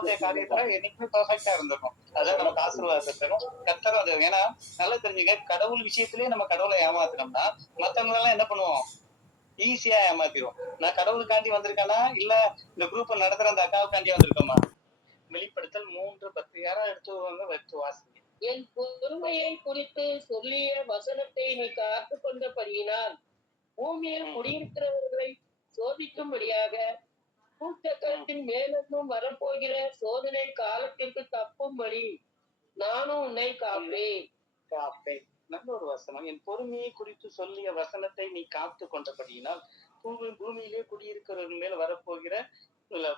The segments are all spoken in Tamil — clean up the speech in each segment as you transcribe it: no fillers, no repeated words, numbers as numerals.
ஆகக்கூடிய காரியத்துல என்னைக்குமே பெர்ஃபெக்ட்டா இருந்திருக்கும். அதான் நமக்கு ஆசீர்வாதத்தை தரும். கர்த்தர் அது ஏன்னா நல்லா தெரிஞ்சுங்க, கடவுள் விஷயத்திலேயே நம்ம கடவுளை ஏமாத்துனோம்னா, மத்தவங்களெல்லாம் என்ன பண்ணுவோம்? ஈஸியா ஏமாத்திருவோம். நான் கடவுளுக்காண்டி வந்திருக்கேனா, இல்ல இந்த குரூப்ப நடத்துற அந்த அக்காவுக்காண்டி வந்திருக்கோமா? வெளிப்படுத்தல் 3:10 யாராவது எடுத்து வாசிங்க. என் பொறுமையை குறித்து சொல்லிய வசனத்தை நீ காத்துக் கொண்டபடியினால் பூமியில் குடியிருக்கிறவர்களை சோதிக்கும்படியாக பூச்சக்கரத்தின் மேலும் வரப்போகிற சோதனை காலத்திற்கு தப்பும்படி நானும் உன்னை காப்பேன். காப்பேன். நல்ல ஒரு வசனம். என் பொறுமையை குறித்து சொல்லிய வசனத்தை நீ காத்து கொண்டபடியினால் பூமியிலே குடியிருக்கிறவர்கள் மேல் வரப்போகிற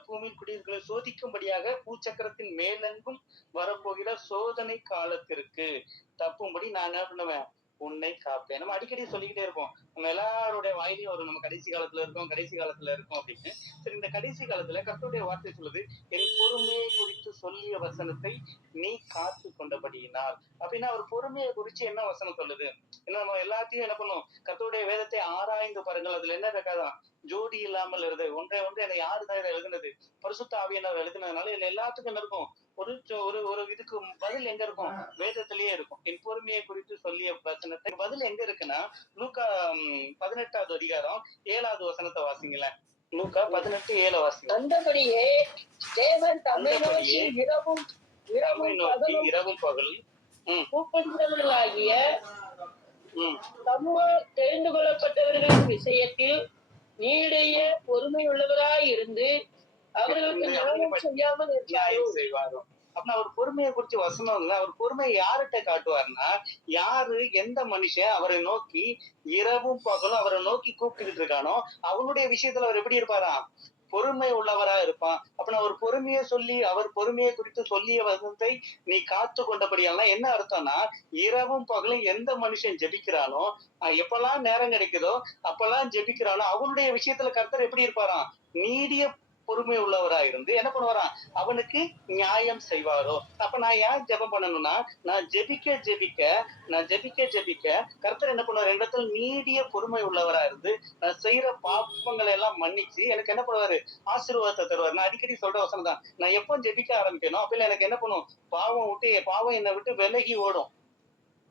பூமியில் குடியிருக்கிற சோதிக்கும்படியாக பூச்சக்கரத்தின் மேலெங்கும் வரப்போகிற சோதனை காலத்திற்கு தப்பும்படி நான் என்ன பண்ணுவேன்? உன்னை காப்பேன். நம்ம அடிக்கடி சொல்லிக்கிட்டே இருப்போம். நம்ம எல்லாருடைய வாயிலையும் வரும், நம்ம கடைசி காலத்துல இருக்கோம், கடைசி காலத்துல இருக்கோம் அப்படின்னு. சரி, இந்த கடைசி காலத்துல கர்த்தருடைய வார்த்தை சொல்லுது, என் பொறுமையை குறித்து சொல்லிய வசனத்தை நீ காத்து கொண்டபடியினால். அப்படின்னா அவர் பொறுமையை குறிச்சு என்ன வசனம் சொல்லுது? ஏன்னா நம்ம எல்லாத்தையும் என்ன பண்ணுவோம்? கர்த்தருடைய வேதத்தை ஆராய்ந்து பாருங்கள். அதுல என்ன இருக்காதான்? ஜோடி இல்லாமல் எழுது ஒன்றை ஒன்று என்னை யாருதான் இதை எழுதுனது? பரிசுத்த ஆவியானவர் எழுதுனதுனால இதுல எல்லாத்துக்கும் என்ன இருக்கும்? ஒரு ஒரு ஒரு இதுக்கு பதில் எங்க இருக்கும்? வேதத்திலேயே இருக்கும். என் பொறுமையை குறித்து சொல்லிய வசனத்தை பதில் எங்க இருக்குன்னா, லூக்கா 18வது அதிகாரம் 7வது வசனத்தை வாசிங்களேன். லூக்கா 18:7 வாசிங்க. அந்தபடியே தேவன் தம்மை நோக்கி இரவும் பகலும் கூப்பிடுகிறவர்களாகிய தம்மால் தெரிந்து கொள்ளப்பட்டவர்களின் விஷயத்தில் நீடைய பொறுமை உள்ளவராய் இருந்து அவர்களுக்கு நியாயம் செய்யாமல் செய்வாரோ. அப்படின்னா அவர் பொறுமையை குறிச்சு வசனம் இல்ல. அவர் பொறுமையை யார்கிட்ட காட்டுவார்னா, யாரு எந்த மனுஷன் அவரை நோக்கி இரவும் பகலும் அவரை நோக்கி கூப்பிட்டுக்கிட்டு இருக்கானோ அவனுடைய விஷயத்துல அவர் எப்படி இருப்பாராம்? பொறுமை உள்ளவரா இருப்பான். அப்ப அவர் பொறுமையை சொல்லி அவர் பொறுமையை குறித்து சொல்லிய வசனத்தை நீ காத்து கொண்டபடியெல்லாம் என்ன அர்த்தம்னா, இரவும் பகலும் எந்த மனுஷன் ஜெபிக்கிறானோ, எப்பெல்லாம் நேரம் கிடைக்குதோ அப்பெல்லாம் ஜெபிக்கிறானோ அவனுடைய விஷயத்துல கர்த்தர் எப்படி இருப்பாராம்? நீடிய பொறுமை உள்ளவரா இருந்து என்ன பண்ணுவாராம்? அவனுக்கு நியாயம் செய்வாரோ. அப்ப நான் ஏன் ஜெபம் பண்ணணும்னா, நான் ஜெபிக்க கர்த்தர் என்ன பண்ணுவார்? இடத்துல நீடிய பொறுமை உள்ளவரா இருந்து நான் செய்யற பாவங்களை எல்லாம் மன்னிச்சு எனக்கு என்ன பண்ணுவாரு? ஆசீர்வாதத்தை தருவார். நான் அடிக்கடி சொல்ற வசனம் தான். நான் எப்போ ஜெபிக்க ஆரம்பிக்கணும் அப்ப எனக்கு என்ன பண்ணும்? பாவம் என்னை விட்டு விலகி ஓடும்.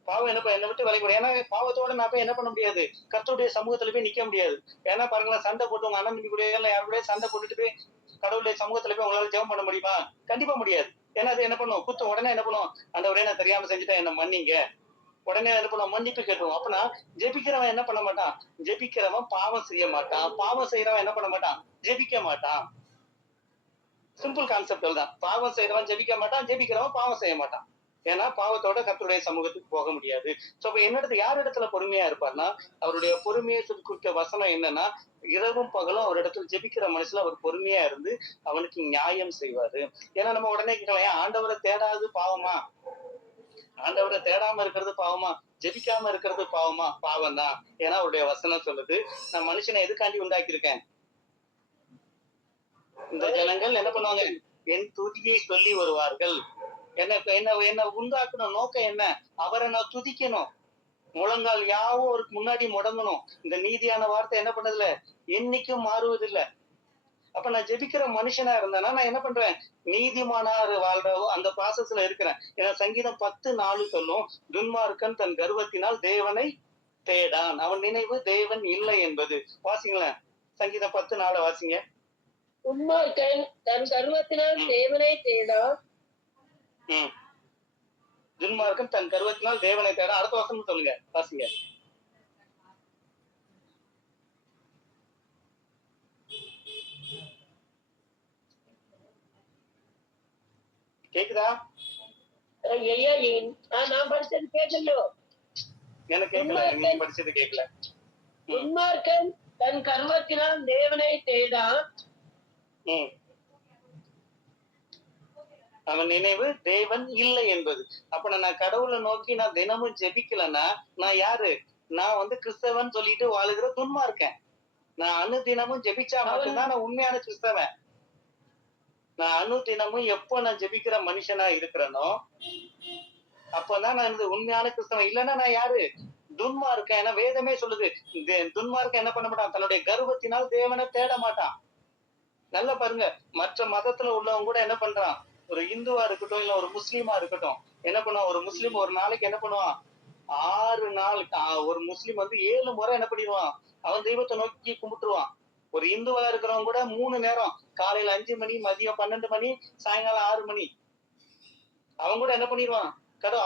பாவம் என்னை விட்டு விலகி. ஏன்னா பாவத்தோட நான் போய் என்ன பண்ண முடியாது? கர்த்தருடைய சமூகத்துல போய் நிக்க முடியாது. ஏன்னா பாருங்களேன், சண்டை போட்டு உங்க அண்ணன் தம்பி கூட யாரு கூட சண்டை போட்டுட்டு போய் கடவுளுடைய சமூகத்துல போய் உங்களால ஜெபம் பண்ண முடியுமா? கண்டிப்பா முடியாது. ஏன்னா அது என்ன பண்ணும்? குத்தம் உடனே என்ன பண்ணும்? ஆண்டவரே நான் தெரியாம செஞ்சுட்டேன், என்ன மன்னிங்க. உடனே என்ன பண்ணுவோம்? மன்னிப்பு கேட்டுருவோம். அப்பனா ஜெபிக்கிறவன் என்ன பண்ண மாட்டான்? ஜெபிக்கிறவன் பாவம் செய்ய மாட்டான். பாவம் செய்யறவன் என்ன பண்ண மாட்டான்? ஜெபிக்க மாட்டான். சிம்பிள் கான்செப்ட் தான். பாவம் செய்யறவன் ஜெபிக்க மாட்டான், ஜெபிக்கிறவன் பாவம் செய்ய மாட்டான். ஏன்னா பாவத்தோட கர்த்தருடைய சமூகத்துக்கு போக முடியாது. சோ அப்ப என்னிடத்துல யார் இடத்துல பொறுமையா இருப்பார்னா, அவருடைய பொறுமையை குறித்த வசனம் என்னன்னா, இரவும் பகலும் அவர் இடத்துல ஜெபிக்கிற மனுஷன் அவர் பொறுமையா இருந்து அவனுக்கு நியாயம் செய்வாரு. ஏன்னா நம்ம உடனே கேட்கலாம், ஆண்டவரை தேடாது பாவமா? ஆண்டவரை தேடாம இருக்கிறது பாவமா? ஜெபிக்காம இருக்கிறது பாவமா? பாவம் தான். ஏன்னா அவருடைய வசனம் சொல்லுது, நான் மனுஷனை எதுக்காண்டி உண்டாக்கியிருக்கேன்? இந்த ஜனங்கள் என்ன பண்ணுவாங்க? என் துதியை சொல்லி வருவார்கள். என்ன உண்டாக்குன நோக்கம் என்ன? அவரை நான் துதிக்கணும். முழங்கால் யாவும் அவருக்கு முன்னாடி முடங்கணும். இந்த நீதியான வார்த்தை என்ன பண்ணதில்ல? என்னைக்கும் மாறுவதில்லை. அப்ப நான் ஜெபிக்கிற மனுஷனா இருந்தேன்னா நான் என்ன பண்றேன்? நீதிமானார் வாழ்ற அந்த ப்ராசஸ்ல இருக்கிறேன். ஏன்னா சங்கீதம் 10:4 சொல்லும், துன்மார்க்கன் தன் கர்வத்தினால் தேவனை தேடான், அவன் நினைவு தேவன் இல்லை என்பது. வாசிங்களேன், சங்கீதம் 10:4 வாசிங்க. துன்மார்க்கன் தன் கர்வத்தினால் தேவனை தேடான். துன்மார்க்கன் தன் கர்வத்தினால் தேவனை தேடான். அடுத்த வசனம் சொல்லுங்க, வாசிங்க. கேக்குதா? நான் படிச்சது கேட்கல. எனக்கு கேட்கல. நீங்க படிச்சது கேட்கல. துன்மார்க்கன் தன் கர்வத்தினால் தேவனை தேடான், அவன் நினைவு தேவன் இல்லை என்பது. அப்ப நான் கடவுளை நோக்கி நான் தினமும் ஜெபிக்கலன்னா நான் யாரு? நான் கிறிஸ்தவன் சொல்லிட்டு வாழுகிற துன்மார்க்கன். நான் அனுதினமும் ஜெபிச்சா மட்டும்தான் நான் உண்மையான கிறிஸ்தவன். நான் அனுதினமும் எப்போ நான் ஜெபிக்கிற மனுஷனா இருக்கிறேனோ அப்பதான் நான் உண்மையான கிறிஸ்தவன். இல்லைன்னா நான் யாரு? துன்மார்க்கன். ஏன்னா வேதமே சொல்லுது, துன்மார்க்கன் என்ன பண்ண மாட்டான்? தன்னுடைய கர்வத்தினால் தேவனை தேட மாட்டான். நல்லா பாருங்க. மற்ற மதத்துல உள்ளவங்க கூட என்ன பண்றான்? ஒரு இந்துவா இருக்கட்டும், இல்ல ஒரு முஸ்லீமா இருக்கட்டும். என்ன பண்ணுவான்? ஒரு முஸ்லீம் ஒரு நாளைக்கு என்ன பண்ணுவான்? 6 நாள் ஒரு முஸ்லீம் வந்து 7 முறை என்ன பண்ணிருவான்? அவன் தெய்வத்த நோக்கி கும்பிட்டுருவான். ஒரு இந்துவா இருக்கிறவன் கூட 3 நேரம். காலையில 5 மணி, மதியம் 12 மணி, சாயங்காலம் 6 மணி. அவன் கூட என்ன பண்ணிருவான்?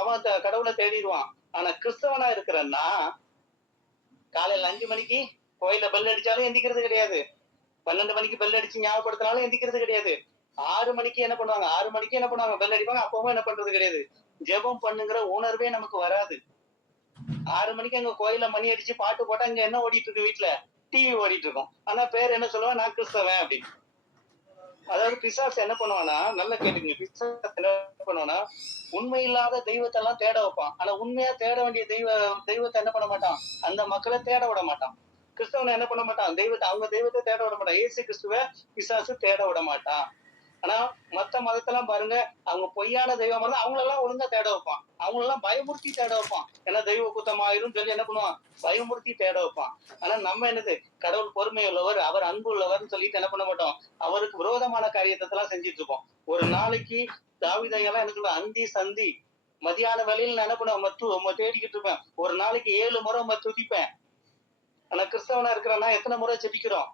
அவன் கடவுள தேடிருவான். ஆனா கிறிஸ்தவனா இருக்கிறன்னா, காலையில 5 மணிக்கு கோயில்ல பெல் அடிச்சாலும் எந்திக்கிறது கிடையாது. 12 மணிக்கு பெல் அடிச்சு ஞாபகப்படுத்தினாலும் எந்திக்கிறது கிடையாது. 6 மணிக்கு என்ன பண்ணுவாங்க? 6 மணிக்கு என்ன பண்ணுவாங்க? பெல் அடிப்பாங்க. அப்பவும் என்ன பண்றது கிடையாது. ஜெபம் பண்ணுங்கிற உணர்வே நமக்கு வராது. 6 மணிக்கு அங்க கோயில்ல மணி அடிச்சு பாட்டு போட்டா இங்க என்ன ஓடிட்டு இருக்கு வீட்ல? டிவி ஓடிட்டு இருக்கும். ஆனா பேர் என்ன சொல்லுவான்? நான் கிறிஸ்தவன் அப்படின்னு. அதாவது பிசாசு என்ன பண்ணுவானா, நல்லா கேட்டுக்கங்க. பிசாசு என்ன பண்ணுவானா, உண்மையில்லாத தெய்வத்தை எல்லாம் தேட வைப்பான். ஆனா உண்மையா தேட வேண்டிய தெய்வத்தை என்ன பண்ண மாட்டான்? அந்த மக்களை தேட விட மாட்டான். கிறிஸ்தவனை என்ன பண்ண மாட்டான்? அவங்க தெய்வத்தை தேட விட மாட்டான். இயேசு கிறிஸ்துவ பிசாசு தேட விட மாட்டான். ஆனா மத்த மதத்தெல்லாம் பாருங்க, அவங்க பொய்யான தெய்வம் இருந்தா அவங்களெல்லாம் ஒழுங்கா தேட வைப்பான். அவங்களெல்லாம் பயமுறுத்தி தேட வைப்பான். ஏன்னா தெய்வ குத்தமாயிரும் சொல்லி என்ன பண்ணுவான்? பயமுறுத்தி தேட வைப்பான். ஆனா நம்ம என்னது? கடவுள் பொறுமை உள்ளவர், அவர் அன்பு உள்ளவர்னு சொல்லிட்டு என்ன பண்ண மாட்டோம்? அவருக்கு விரோதமான காரியத்தை எல்லாம் செஞ்சுட்டு இருப்போம். ஒரு நாளைக்கு தாவீதையெல்லாம் என்ன சொல்லுவான்? அந்தி சந்தி மதியான வேலையில் நான் என்ன பண்ணுவேன்? தேடிக்கிட்டு இருப்பேன். ஒரு நாளைக்கு 7 முறை துதிப்பேன். ஆனா கிறிஸ்தவனா இருக்கிறான்னா எத்தனை முறை ஜெபிக்கிறோம்?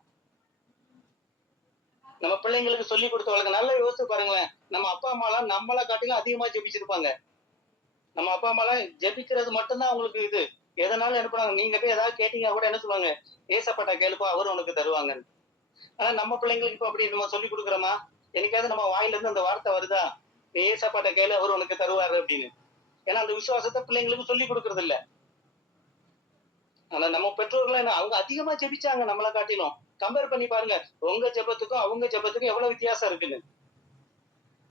நம்ம பிள்ளைங்களுக்கு சொல்லி கொடுத்த வழக்கம் நல்லா யோசிச்சு பாருங்களேன். நம்ம அப்பா அம்மா எல்லாம் நம்மளை காட்டிலும் அதிகமா ஜெபிச்சிருப்பாங்க. நம்ம அப்பா அம்மா எல்லாம் ஜெபிக்கிறது மட்டும்தான் அவங்களுக்கு இது. எதனாலும் என்ன பண்ணுவாங்க? நீங்க போய் ஏதாவது கேட்டீங்க கூட என்ன சொல்லுவாங்க? ஏசப்பட்ட கேளுப்பா, அவரு உனக்கு தருவாங்க. ஆனா நம்ம பிள்ளைங்களுக்கு இப்ப அப்படி நம்ம சொல்லி கொடுக்குறோமா? என்னைக்காவது நம்ம வாயில இருந்து அந்த வார்த்தை வருதா? ஏசப்பட்ட கேளு, அவர் உனக்கு தருவாரு அப்படின்னு. ஏன்னா அந்த விசுவாசத்தை பிள்ளைங்களுக்கு சொல்லி கொடுக்கறது இல்ல. ஆனா நம்ம பெற்றோர்கள் என்ன அவங்க அதிகமா ஜெபிச்சாங்க நம்மளை காட்டிலும். கம்பேர் பண்ணி பாருங்க. உங்க ஜெபத்துக்கும் அவங்க ஜெபத்துக்கும் எவ்வளவு வித்தியாசம் இருக்குன்னு.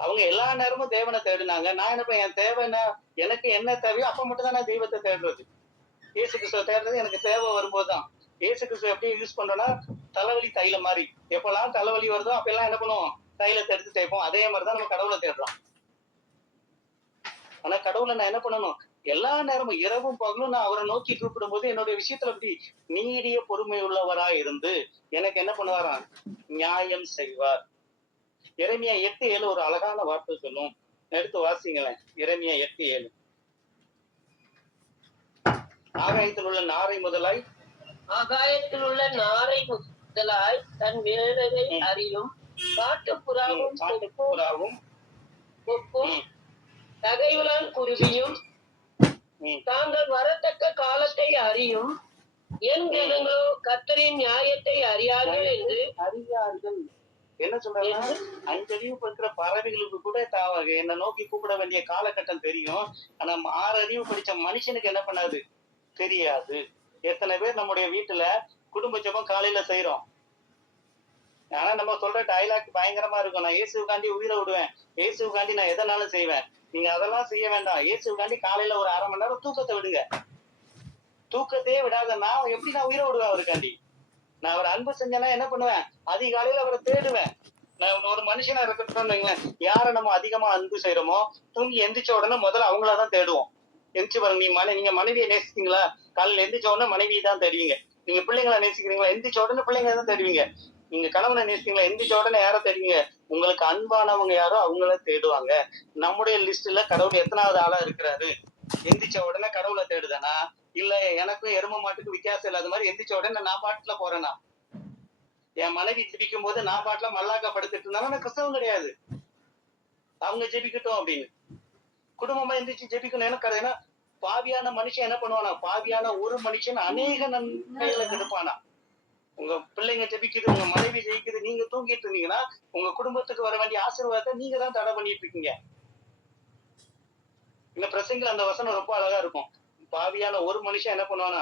அவங்க எல்லா நேரமும் தேவனை தேடினாங்க. நான் என்ன என் தேவை என்ன? எனக்கு என்ன தேவையோ அப்ப மட்டும் தான் நான் தெய்வத்தை தேடுறது. இயேசு கிறிஸ்துவ தேடுறது எனக்கு தேவை வரும்போதுதான். இயேசு கிறிஸ்துவ எப்படி யூஸ் பண்றோம்னா, தலைவலி தைலம் மாதிரி. எப்பெல்லாம் தலைவலி வருதோ அப்பெல்லாம் என்ன பண்ணுவோம்? தைலத்தை எடுத்து தேய்ப்போம். அதே மாதிரிதான் நம்ம கடவுளை தேடுறோம். ஆனா கடவுளை நான் என்ன பண்ணணும்? எல்லா நேரமும் இரவும் பகலும் நான் அவரை நோக்கி கூப்பிடும் போது என்னுடைய விஷயத்துல அப்படி நீடிய பொறுமை உள்ளவரா இருந்து எனக்கு என்ன பண்ணுவாராம்? நியாயம் செய்வார். எரேமியா 8:7 ஒரு அழகான வார்த்தை சொல்லும். எடுத்து வாசிங்களேன். எரேமியா 8:7. ஆகாயத்தில் உள்ள நாரை முதலாய் தன் வேலையை அறியும் காட்டுப்புறாவும் கொக்கும் தகையுளான் குருவியும் தாங்கள் வரத்தக்க காலத்தை அறியும். என் ஜனங்களோ கர்த்தரின் நியாயத்தை அறியார்கள் என்று அறியார்கள். என்ன சொல்றாங்க? 5 அறிவு படிக்கிற பறவைகளுக்கு கூட என்ன நோக்கி கூப்பிட வேண்டிய காலகட்டம் தெரியும். ஆனா 6 அறிவு படிச்ச மனுஷனுக்கு என்ன பண்ணாது? தெரியாது. எத்தனை பேர் நம்முடைய வீட்டுல குடும்ப ஜெபம் காலையில செய்யறோம். ஆனா நம்ம சொல்ற டைலாக் பயங்கரமா இருக்கும். நான் இயேசுக்காண்டி உயிரை விடுவேன். இயேசுக்காண்டி நான் எதனாலும் செய்வேன். நீங்க அதெல்லாம் செய்ய வேண்டாம். இயேசுக்காண்டி காலையில ஒரு 1/2 மணி நேரம் தூக்கத்தை விடுங்க. தூக்கத்தையே விடாத நான் எப்படி நான் உயிரை விடுவேன் அவருக்காண்டி? நான் அவர் அன்பு செஞ்சேன்னா என்ன பண்ணுவேன்? அதிகாலையில அவரை தேடுவேன். நான் ஒரு மனுஷனா இருக்கட்டும்னு வைங்களேன். யாரை நம்ம அதிகமா அன்பு செய்யறோமோ தூங்கி எந்திரிச்ச உடனே முதல்ல அவங்களதான் தேடுவோம். எந்திரிச்சு பாருங்க. நீங்க மனைவியை நேசிக்கிறீங்களா? காலையில எந்திரிச்ச உடனே மனைவியை தான் தேடுவீங்க. நீங்க பிள்ளைங்களை நேசிக்கிறீங்களா? எந்திரிச்ச உடனே பிள்ளைங்க தான் தேடுவீங்க. நீங்க கணவனை நேசிக்கிறீங்களா? எந்திரிச்ச உடனே யாரை தேடுவீங்க? உங்களுக்கு அன்பானவங்க யாரோ அவங்கள தேடுவாங்க. நம்முடைய லிஸ்ட்ல கடவுள் எத்தனாவது ஆளா இருக்கிறாரு? எந்திரிச்ச உடனே கடவுளை தேடுதானா? இல்ல எனக்கும் எரும மாட்டுக்கு வித்தியாசம் இல்லாத மாதிரி எந்திரிச்ச உடனே நான் பாட்டுல போறேனா? என் மனைவி ஜெபிக்கும் போது நான் பாட்டுல மல்லாக்கா படுத்துட்டு இருந்தாலும் நான் கிறிஸ்தவம் கிடையாது. அவங்க ஜெபிக்கட்டும் அப்படின்னு. குடும்பமா எந்திரிச்சு ஜெபிக்கணும். ஏன்னா பாவியான மனுஷன் என்ன பண்ணுவானா? பாவியான ஒரு மனுஷன் அநேக நன்மைகளை கெடுப்பானா? உங்க பிள்ளைங்க ஜெபிக்குது, உங்க மனைவி ஜெயிக்குது, நீங்க தூங்கிட்டு இருந்தீங்கன்னா உங்க குடும்பத்துக்கு வர வேண்டிய ஆசீர்வாதத்தை நீங்க தான் தடை பண்ணிட்டு இருக்கீங்க. இந்த பிரசங்கில அந்த வசனம் ரொம்ப அழகா இருக்கும். பாவியான ஒரு மனுஷன் என்ன பண்ணுவானா?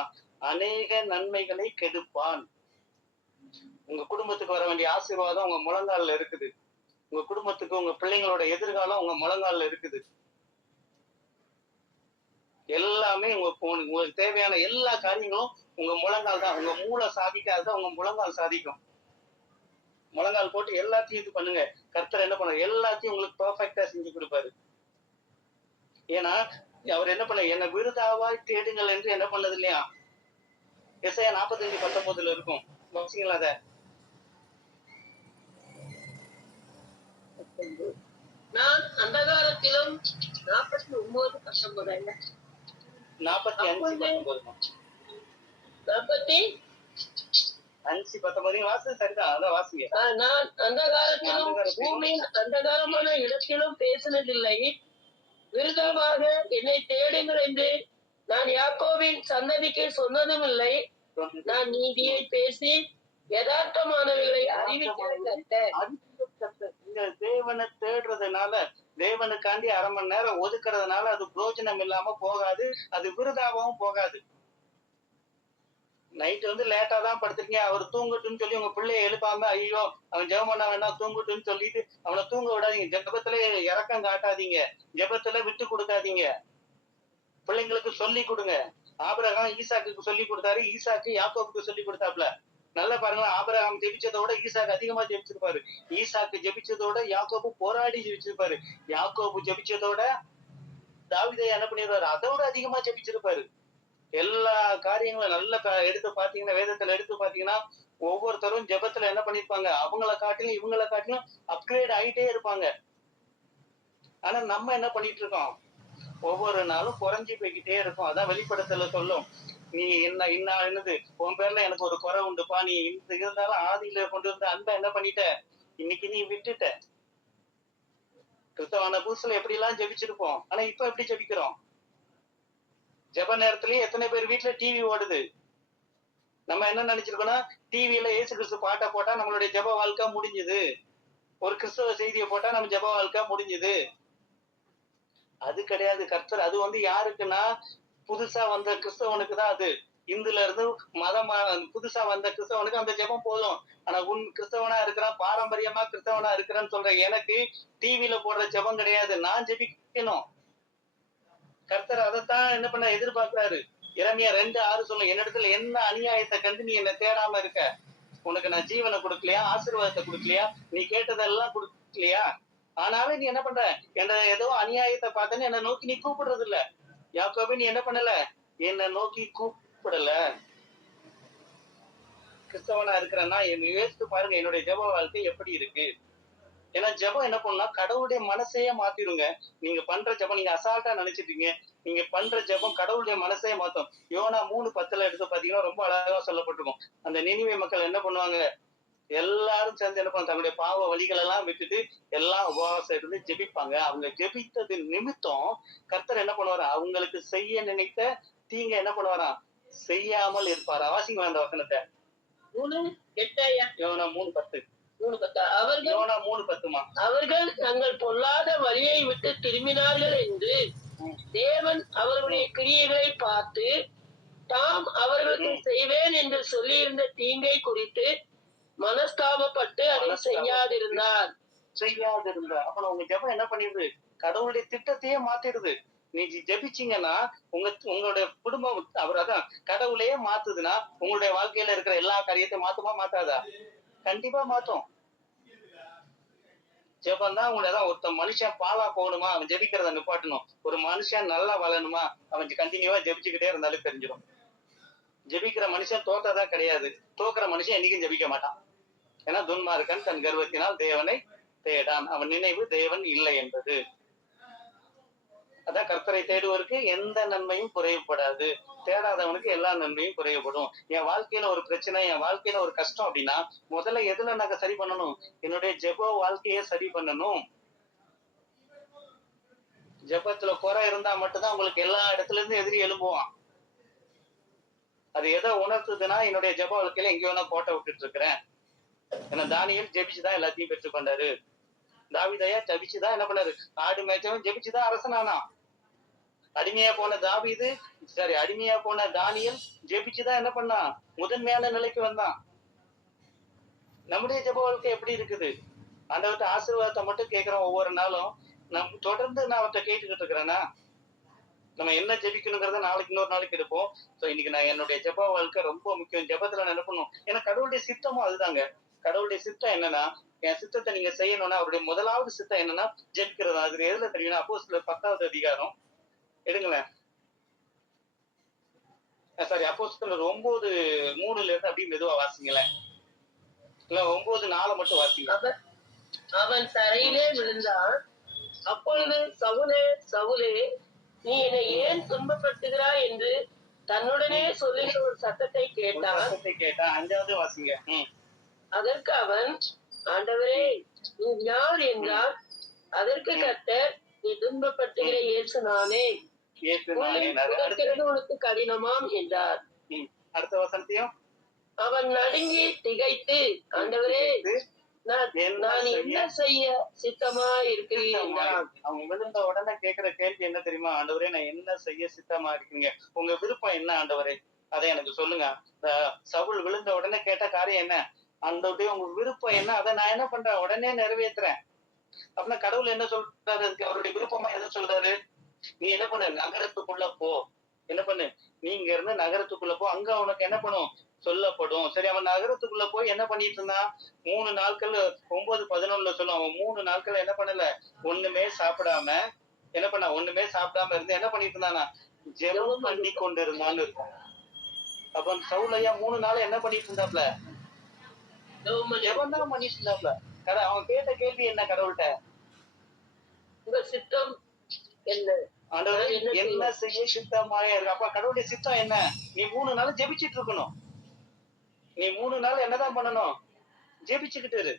அநேக நன்மைகளை கெடுப்பான். உங்க குடும்பத்துக்கு வர வேண்டிய ஆசீர்வாதம் உங்க முழங்கால்ல இருக்குது. உங்க குடும்பத்துக்கு உங்க பிள்ளைங்களோட எதிர்காலம் உங்க முழங்கால்ல இருக்குது. எல்லாமே உங்களுக்கு தேவையான எல்லா காரியங்களும் உங்க முழங்கால் தான். உங்க மூளை சாதிக்காத உங்க முழங்கால் சாதிக்கும். முழங்கால் போட்டு எல்லாத்தையும் இது பண்ணுங்க. கர்த்தர் என்ன பண்ண எல்லாத்தையும் உங்களுக்கு பெர்ஃபெக்ட்டா செஞ்சு கொடுப்பாரு. ஏன்னா அவர் என்ன பண்ண என்ன விருதாவாய் தேடுங்கள் என்று என்ன பண்ணது இல்லையா? எஸ்ஐயா 45:19 இருக்கும். வாசிங்களா அத? 19 இல்ல 45:19 5:19 வாசு சரிதான். அதான் வாசிங்க. நான் அந்த காலத்திலும் பூமியின் அந்தகாரமான இடத்திலும் பேசினதில்லை. விருதமாக என்னை தேடுங்கள் என்று நான் யாக்கோபின் சந்ததிக்கு சொன்னதும் இல்லை. நான் நீதியை பேசி யதார்த்தமானவைகளை அறிவிக்கிற கர்த்தர். இந்த தேவனை தேடுறதுனால தேவனுக்காண்டி 1/2 மணி நேரம் ஒதுக்குறதுனால அது பிரயோஜனம் இல்லாம போகாது. அது விருதாவும் போகாது. நைட் வந்து லேட்டா தான் படுத்துருக்கீங்க. அவர் தூங்கட்டும்னு சொல்லி உங்க பிள்ளைய எழுப்பாம ஐயோ அவன் ஜெபம் பண்ண வேண்டாம் தூங்கட்டும்னு சொல்லிட்டு அவனை தூங்க விடாதீங்க. ஜெபத்துல இறக்கம் காட்டாதீங்க. ஜெபத்துல விட்டு கொடுக்காதீங்க. பிள்ளைங்களுக்கு சொல்லி கொடுங்க. ஆபிரகாம் ஈசாக்குக்கு சொல்லி கொடுத்தாரு. ஈசாக்கு யாக்கோபுக்கு சொல்லி கொடுத்தாப்ல. நல்லா பாருங்க, ஆபிரகாம் ஜெபிச்சதோட ஈசாக்கு அதிகமா ஜெபிச்சிருப்பாரு. ஈசாக்கு ஜெபிச்சதோட யாக்கோபு போராடி ஜெபிச்சிருப்பாரு. யாக்கோபு ஜெபிச்சதோட தாவீதை என்ன பண்ணிருப்பாரு, அதோட அதிகமா ஜெபிச்சிருப்பாரு. எல்லா காரியங்களும் நல்லா எடுத்து பாத்தீங்கன்னா, வேதத்துல எடுத்து பாத்தீங்கன்னா ஒவ்வொருத்தரும் ஜெபத்துல என்ன பண்ணிருப்பாங்க, அவங்கள காட்டிலும் இவங்கள காட்டிலும் அப்கிரேட் ஆயிட்டே இருப்பாங்க. ஆனா நம்ம என்ன பண்ணிட்டு இருக்கோம், ஒவ்வொரு நாளும் குறைஞ்சி போய்கிட்டே இருக்கும். அதான் வெளிப்படத்துல சொல்லும், நீ என்னது உன் பேர்ல எனக்கு ஒரு குறை உண்டுப்பா, நீ இருந்தாலும் ஆதியில கொண்டு வந்த அன்பை என்ன பண்ணிட்ட, இன்னைக்கு நீ விட்டுட்ட. கிறிஸ்தவான புதுசுல எப்படி எல்லாம் ஜெபிச்சிருப்போம். ஆனா இப்ப எப்படி ஜெபிக்கிறோம்? ஜெப நேரத்திலேயே எத்தனை பேர் வீட்டுல டிவி ஓடுது. நம்ம என்ன நினைச்சிருக்கோம்னா, டிவியில இயேசு கிறிஸ்து பாட்டை போட்டா நம்மளுடைய ஜெப வாழ்க்கை முடிஞ்சுது. ஒரு கிறிஸ்தவ செய்தியை போட்டா நம்ம ஜெப வாழ்க்கை முடிஞ்சுது. அது கிடையாது. கர்த்தர் அது வந்து யாருக்குன்னா, புதுசா வந்த கிறிஸ்தவனுக்கு தான் அது. இந்துல இருந்து மதமா புதுசா வந்த கிறிஸ்தவனுக்கு அந்த ஜெபம் போதும். ஆனா உன் கிறிஸ்தவனா இருக்கிறான், பாரம்பரியமா கிறிஸ்தவனா இருக்கிறேன்னு சொல்ற எனக்கு டிவியில போடுற ஜெபம் கிடையாது. நான் ஜெபிக்கணும். கர்த்தர் அதைத்தான் என்ன பண்ண எதிர்பார்க்கிறாரு. எரேமியா 2:6 சொல்லும், என்னிடத்துல என்ன அநியாயத்தை கண்டு நீ என்ன தேடாம இருக்க? உனக்கு நான் ஜீவனை கொடுக்கலையா, ஆசீர்வாதத்தை கொடுக்கலையா, நீ கேட்டதெல்லாம் கொடுக்கலையா? ஆனாலும் நீ என்ன பண்ற, என்ன ஏதோ அநியாயத்தை பார்த்தேன்னு என்ன நோக்கி நீ கூப்பிடுறது இல்ல. யாக்கோபே நீ என்ன பண்ணல, என்ன நோக்கி கூப்பிடல. கிறிஸ்தவனா இருக்கிறேன்னா என்னை யோசித்து பாருங்க, என்னுடைய ஜெப வாழ்க்கை எப்படி இருக்கு. ஏன்னா ஜெபம் என்ன பண்ணலாம், கடவுளுடைய மனசையே மாத்திடுங்க. நீங்க பண்ற ஜெபம் நீங்க அசால்ட்டா நினைச்சிட்டீங்க, நீங்க பண்ற ஜெபம் கடவுளுடைய மனசையே மாத்தும். யோனா 3:10 எடுத்து பாத்தீங்கன்னா ரொம்ப அழகா சொல்லப்பட்டிருக்கும். அந்த நினிவே மக்கள் என்ன பண்ணுவாங்க, எல்லாரும் சேர்ந்து என்ன பண்ணுவாங்க, தன்னுடைய பாவ வழிகள் எல்லாம் விட்டுட்டு எல்லாம் உபவாசம் இருந்து ஜெபிப்பாங்க. அவங்க ஜெபித்தது நிமித்தம் கர்த்தர் என்ன பண்ணுவாரு, அவங்களுக்கு செய்ய நினைத்த தீங்க என்ன பண்ணுவாராம், செய்யாமல் இருப்பாரா. வாசிங்க அந்த வசனத்தை. 3:8 யோனா 3:10. 3:10 யோனா 3:10மா. அவர்கள் தங்கள் பொல்லாத வழியை விட்டு திரும்பினார்கள் என்று தேவன் அவர்களுடைய கிரியைகளை பார்த்து தாம் அவர்களுக்கு செய்வேன் என்று சொல்லியிருந்த தீங்கை குறித்து மனஸ்தாபப்பட்டு அதை செய்யாதிருந்தார். அப்ப உங்க ஜெபம் என்ன பண்ணிடுது, கடவுளுடைய திட்டத்தையே மாத்திடுது. நீ ஜெபிச்சீங்கன்னா உங்களுடைய குடும்பம் அவர் அதான் கடவுளையே மாத்துதுன்னா உங்களுடைய வாழ்க்கையில இருக்கிற எல்லா காரியத்தையும் மாத்துமா மாத்தாதா? கண்டிப்பா மாத்தும். ஜெபம் தான் உங்களை தான். ஒருத்தன் மனுஷன் பாலா போகணுமா அவன் ஜெபிக்கிறத நிப்பாட்டணும். ஒரு மனுஷன் நல்லா வளரணுமா அவன் கண்டினியூவா ஜெபிச்சுக்கிட்டே இருந்தாலும் தெரிஞ்சிடும். ஜெபிக்கிற மனுஷன் தோத்ததான் கிடையாது. தோக்குற மனுஷன் என்னைக்கும் ஜெபிக்க மாட்டான். ஏன்னா துன்மார்க்கன் தன் கர்வத்தினால் தேவனை தேடான், அவன் நினைவு தேவன் இல்லை என்பது. அதான் கர்த்தரை தேடுவதற்கு எந்த நன்மையும் குறைவுபடாது, தேடாதவனுக்கு எல்லா நன்மையும் குறைவுபடும். என் வாழ்க்கையில ஒரு பிரச்சனை, என் வாழ்க்கையில ஒரு கஷ்டம் அப்படின்னா முதல்ல எதுல நாங்க சரி பண்ணணும், என்னுடைய ஜெப வாழ்க்கையை சரி பண்ணணும். ஜெபத்துல குறை இருந்தா மட்டும்தான் உங்களுக்கு எல்லா இடத்துல இருந்து எதிரி எழும்புவான். அது எதை உணர்த்துதுன்னா, என்னுடைய ஜெப வாழ்க்கையில எங்கேயோ நான் கோட்டை விட்டுட்டு இருக்கிறேன். ஏன்னா தானியேல் ஜெபிச்சுதான் எல்லாத்தையும் பெற்றுக்கொண்டாரு. தாவீதையா ஜெபிச்சுதான் என்ன பண்ணாரு, ஆடு மேய்ச்சவன் ஜெபிச்சுதான் அரசனானா. அடிமையா போன தானியேல் ஜெபிச்சுதான் என்ன பண்ணான், முதன்மையான நிலைக்கு வந்தான். நம்முடைய ஜெப வாழ்க்கை எப்படி இருக்குது? ஆண்டவர்ட்ட ஆசீர்வாதத்தை மட்டும் கேட்கிறோம் ஒவ்வொரு நாளும். தொடர்ந்து நான் அவர்கிட்ட கேட்டுக்கிட்டு இருக்கிறேன்னா, நம்ம என்ன ஜெபிக்கணுங்கிறத நாளைக்கு இன்னொரு நாளைக்கு எடுப்போம். சோ இன்னைக்கு நான் என்னுடைய ஜெப வாழ்க்கை ரொம்ப முக்கியம். ஜெபத்துல நான் என்ன பண்ணும், ஏன்னா கடவுளுடைய சித்தமும் அதுதாங்க. கடவுளுடைய சித்தம் என்னன்னா, என் சித்தத்தை நீங்க செய்யணும்னா அவருடைய முதலாவது சித்தம் என்னன்னா ஜெபிக்கிறது. அது எதுல தெரியும்னா அப்போஸ்தலர் 10வது அதிகாரம் எடுங்களேன். சாரி, அப்போஸ்தலர் 9:3 இருந்து அப்படியே மெதுவா வாசிங்களேன். இல்ல 9:4 மட்டும் வாசிங்க. அவன் தரையிலே விழுந்தான். அப்பொழுது சவுலே சவுலே நீ என்னை ஏன் துன்பப்படுத்துகிறாய் என்று தன்னுடனே சொல்லுகிற ஒரு சத்தத்தை ஒரு கேட்டான். சத்தத்தை கேட்டான். 5வது வாசிங்க. அதற்கு அவன், ஆண்டவரே நீ யார் என்றான். அதற்கு கர்த்தர், நீ துன்பப்படுத்துகிற இயேசு நானே. இயேசு உன்னை நானேனாரு. அடுத்து புதைக்கிறது உனக்கு கடினமாம் என்றார். அடுத்த வசனத்தையும் அவன் நடுங்கி திகைத்து, ஆண்டவரே நான் நான் என்ன செய்ய சித்தமா இருக்கிறேன் என்றான். அவங்க விழுந்த உடனே கேக்குற கேள்வி என்ன தெரியுமா? ஆண்டவரே நான் என்ன செய்ய சித்தமா இருக்கீங்க? உங்க விருப்பம் என்ன ஆண்டவரே? அதை எனக்கு சொல்லுங்க. சவுல் விழுந்த உடனே கேட்ட காரியம் என்ன? ஆண்டவரே உங்க விருப்பம் என்ன? அதை நான் என்ன பண்றேன்? உடனே நிறைவேற்றுறேன். அப்படின்னா கடவுள் என்ன சொல்றாரு? அதுக்கு அவருடைய விருப்பமா என்ன சொல்றாரு? நீ என்ன பண்ணு? நகரத்துக்குள்ள போ. என்ன பண்ணு? நீ இங்க இருந்து நகரத்துக்குள்ள போ. அங்க உனக்கு என்ன பண்ணும்? சொல்லப்படும். சரி, அவன் நகரத்துக்குள்ள போய் என்ன பண்ணிட்டு இருந்தான்? 3 நாட்கள் 9, 11 சொல்லும். அவன் 3 நாட்கள் என்ன பண்ணல? ஒண்ணுமே சாப்பிடாம என்ன பண்ண? ஒண்ணுமே சாப்பிடாம இருந்து என்ன பண்ணிட்டு இருந்தானா? ஜெபம் பண்ணி கொண்டிருந்தான்னு இருக்கும். அப்ப சவுல் ஐயா 3 நாள் என்ன பண்ணிட்டு இருந்தாப்ல? ஜெபம் தான் பண்ணிட்டு இருந்தாப்ல. அவன் கேட்ட கேள்வி என்ன கடவுள்கிட்ட? உங்க சித்தம் என்ன? ஆண்டவரே என்ன செய்ய சித்தமாய் இருக்கு. அப்ப கடவுளுடைய சித்தம் என்ன? நீ 3 நாள் ஜெபிச்சிட்டு இருக்கணும். நீ 3 நாள் என்னதான் பண்ணணும்? ஜெபிச்சுக்கிட்டு இரு.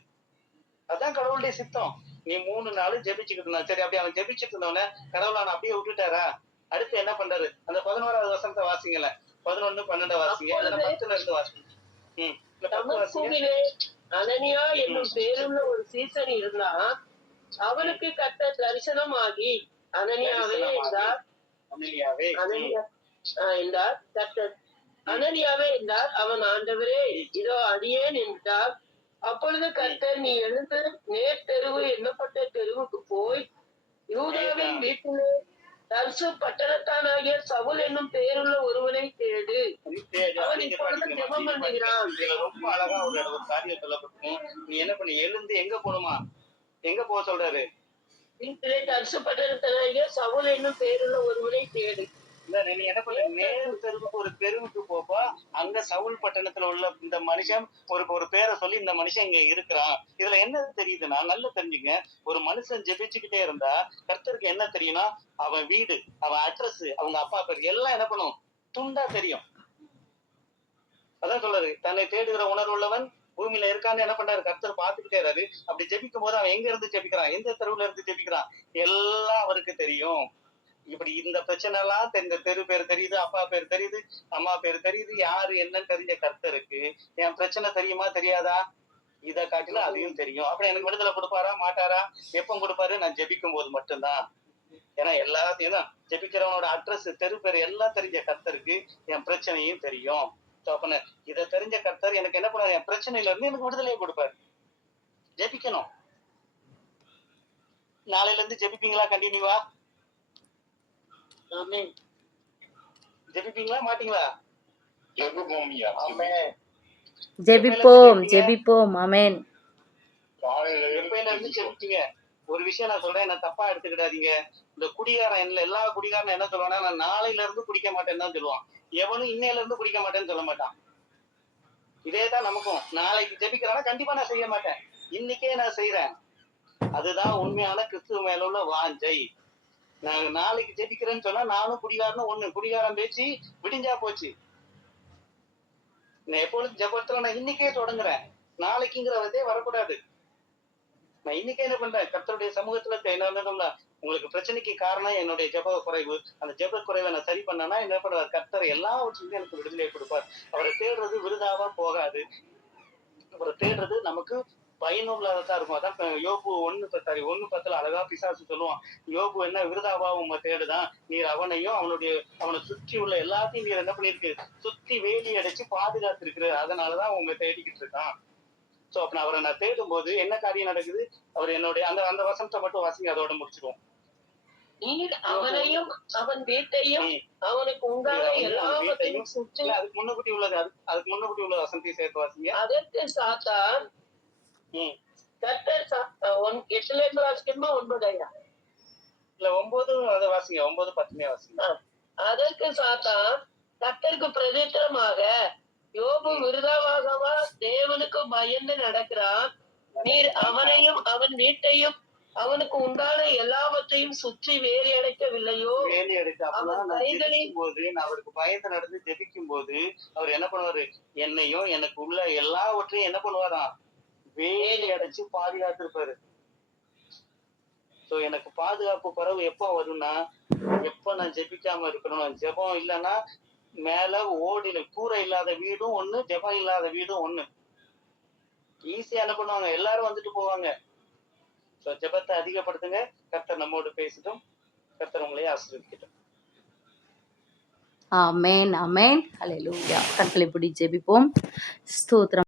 அதான் கடவுளுடைய சித்தம். நீ 3 நாள் ஜெபிச்சுக்கிட்டு இருந்தா சரி. அப்படி அவன் ஜெபிச்சுட்டு இருந்தவன கடவுள் அவனை அப்படியே விட்டுட்டாரா? அடுத்து என்ன பண்றாரு? அந்த 11வது வசனத்தை வாசிங்களேன். 11, 12 வாசிங்க. 10ல இருந்து வாசிங்க. தமஸ்குவிலே அனனியா என்னும் பேருள்ள ஒரு சீசன் இருந்தான். அவனுக்கு கர்த்தர் தரிசனமாகி, அனனியாவே என்றார். என்றார் கர்த்தர். அனனியாவே என்றார். அவன், ஆண்டவரே இதோ அடியேன் என்றார். அப்பொழுது கர்த்தர், நீ எழுந்து நேர் தெருவு எண்ணப்பட்ட தெருவுக்கு போய் யூதாவின் வீட்டிலே தர்சு பட்டணத்தானாகிய சவுல் என்னும் பேருள்ள ஒருவனை தேடு. அவன் இப்பொழுது ஜெபம் பண்ணுகிறான். ரொம்ப அழகா ஒரு காரியம் சொல்லப்பட்டிருக்கும். நீ என்ன பண்ணி எழுந்து எங்க போகணுமா? எங்க போக சொல்றாரு? வீட்டிலே தர்சு பட்டணத்தானாகிய சவுல் என்னும் பேருள்ள ஒருவனை தேடு. நீ என்ன பண்ண? நேரு தெருவுக்கு ஒரு தெருவுக்கு போப்பா. அங்க சவுல் பட்டணத்துல உள்ள இந்த மனுஷன் ஒரு பேரை சொல்லி இந்த மனுஷன் இங்க இருக்கிறான். இதுல என்ன தெரியுதுன்னா, நல்லா தெரிஞ்சுங்க. ஒரு மனுஷன் ஜெபிச்சுக்கிட்டே இருந்தா கர்த்தருக்கு என்ன தெரியும்னா, அவன் வீடு, அவன் அட்ரஸ், அவங்க அப்பா பேர் எல்லாம் என்ன பண்ணும்? துண்டா தெரியும். அதான் சொல்றாரு, தன்னை தேடுகிற உணர்வு உள்ளவன் பூமியில இருக்கான்னு என்ன பண்றாரு? கர்த்தர் பார்த்துக்கிட்டே இருக்காரு. அப்படி ஜெபிக்கும் போது அவன் எங்க இருந்து ஜெபிக்கிறான்? எந்த தெருவுல இருந்து ஜெபிக்கிறான்? எல்லாம் அவருக்கு தெரியும். இப்படி இந்த பிரச்சனை எல்லாம் இந்த தெரு பேர் தெரியுது, அப்பா பேர் தெரியுது, அம்மா பேர் தெரியுது, யாரு என்னன்னு தெரிஞ்ச கர்த்தருக்கு என் பிரச்சனை தெரியுமா தெரியாதா? இதை காட்டில அதையும் தெரியும். அப்புறம் எனக்கு விடுதலை கொடுப்பாரா மாட்டாரா? எப்ப கொடுப்பாரு? நான் ஜெபிக்கும் போது மட்டும்தான். ஏன்னா எல்லாத்தையும் தான் ஜெபிக்கிறவனோட அட்ரஸ், தெரு பேர் எல்லாம் தெரிஞ்ச கர்த்தருக்கு என் பிரச்சனையும் தெரியும். இதை தெரிஞ்ச கர்த்தர் எனக்கு என்ன பண்ணாரு? என் பிரச்சனையில இருந்து எனக்கு விடுதலையை கொடுப்பாரு. ஜெபிக்கணும். நாளையில இருந்து ஜெபிப்பீங்களா? கண்டினியூவா ஜெபிப்பீங்களா மாட்டீங்களா? ஜெபிப்போம் ஜெபிப்போம். ஆமென். எப்பையில இருந்து ஜெபிப்பீங்க? ஒரு விஷயம் நான் சொல்றேன், நான் தப்பா எடுத்துக்கிடாதீங்க. இந்த குடிகாரன் எல்லா குடிகாரனும் என்ன சொல்லுவானா, நான் நாளையில இருந்து குடிக்க மாட்டேன்னு தான் சொல்லுவான். எவனும் இன்னையில இருந்து குடிக்க மாட்டேன்னு சொல்ல மாட்டான். இதேதான் நமக்கும். நாளைக்கு ஜெபிக்கிறானா கண்டிப்பா நான் செய்ய மாட்டேன், இன்னைக்கே நான் செய்யறேன். அதுதான் உண்மையான கிறிஸ்துவ மேல உள்ள வாஞ்சை. நான் நாளைக்கு ஜெபிக்கிறேன்னு சொன்னா நானும் குடிகாரனும் ஒண்ணு. குடிகாரன் பேச்சு விடிஞ்சா போச்சு. நான் எப்பொழுது ஜெபத்துல நான் இன்னைக்கே தொடங்குறேன். நாளைக்குங்கிறதே வரக்கூடாது. நான் இன்னைக்கே என்ன பண்றேன்? கர்த்தருடைய சமூகத்துல என்ன, உங்களுக்கு பிரச்சனைக்கு காரணம் என்னுடைய ஜெப குறைவு. அந்த ஜெப குறைவை நான் சரி பண்ணனா என்ன பண்றாரு? கர்த்தர் எல்லாவற்றிலும் எனக்கு விடுதலை கொடுப்பார். அவரை தேடுறது விருதாவா போகாது. அவரை தேடுறது நமக்கு பயனுள்ளதா இருக்கும். அதான் யோபு 1:10 அழகா பிசாசு சொல்லுவான். யோபு என்ன விருதாவா உங்க தேடுதான்? நீர் அவனையும் அவனை சுற்றி உள்ள எல்லாத்தையும் நீர் என்ன பண்ணிருக்கு? சுத்தி வேலி அடைச்சு பாதுகாத்து இருக்கிற. அதனாலதான் உங்க தேடிக்கிட்டு இருக்கான். சோ அப்ப அவரை நான் தேடும் போது என்ன காரியம் நடக்குது? அவர் என்னுடைய அந்த வசனத்தை மட்டும் வாசிங்க, அதோட முடிச்சிருவோம். நீர் அவனையும் அவன் வீட்டையும் அவனுக்கு உண்டான எல்லாவற்றையும் சுற்றி. அதுக்கு முன்னக்கூட்டி உள்ள வசனத்தையும் சேர்த்து வாசிங்க. அதற்கு சாத்தான், கர்த்தர் 8ல இருந்து வாசிக்கணுமா 9? இல்ல 9 அதை வாசிங்க. 9, 10 வாசிங்க. அதற்கு சாத்தான் கர்த்தருக்கு பிரதித்திரமாக, யோபு விருதாவாகவா தேவனுக்கு பயந்து நடக்கிறான். நீர் அவனையும் அவன் வீட்டையும் அவனுக்கு உண்டான எல்லாவற்றையும் கைகளையும் சுற்றி வேலி அடைக்கவில்லையோ? வேலி எடுத்து அப்பதான் அவன் நான் கைகளை ஜெபிக்கும் போது, நான் அவருக்கு பயந்து நடந்து ஜெபிக்கும் போது, அவர் என்ன பண்ணுவாரு? என்னையும் எனக்கு உள்ள எல்லாவற்றையும் என்ன பண்ணுவாராம்? வேலி அடைச்சு பாதுகாத்திருப்பாரு. சோ எனக்கு பாதுகாப்பு குறைவு எப்ப வரும்னா, எப்ப நான் ஜெபிக்காம இருக்கணும். ஜெபம் இல்லைன்னா மேல ஓடின கூரை இல்லாத வீடும் ஒண்ணு, ஜெபம் இல்லாத வீடும் ஒண்ணு. ஈஸியா என்ன பண்ணுவாங்க? எல்லாரும் வந்துட்டு போவாங்க. சோ ஜெபத்தை அதிகப்படுத்துங்க. கர்த்தர் நம்மோடு பேசட்டும். கர்த்தர் உங்களை ஆசீர்வதிக்கட்டும். ஆமென் ஆமென். ஹalleluya. கண்களை மூடி ஜெபிப்போம். ஸ்தோத்திரம்.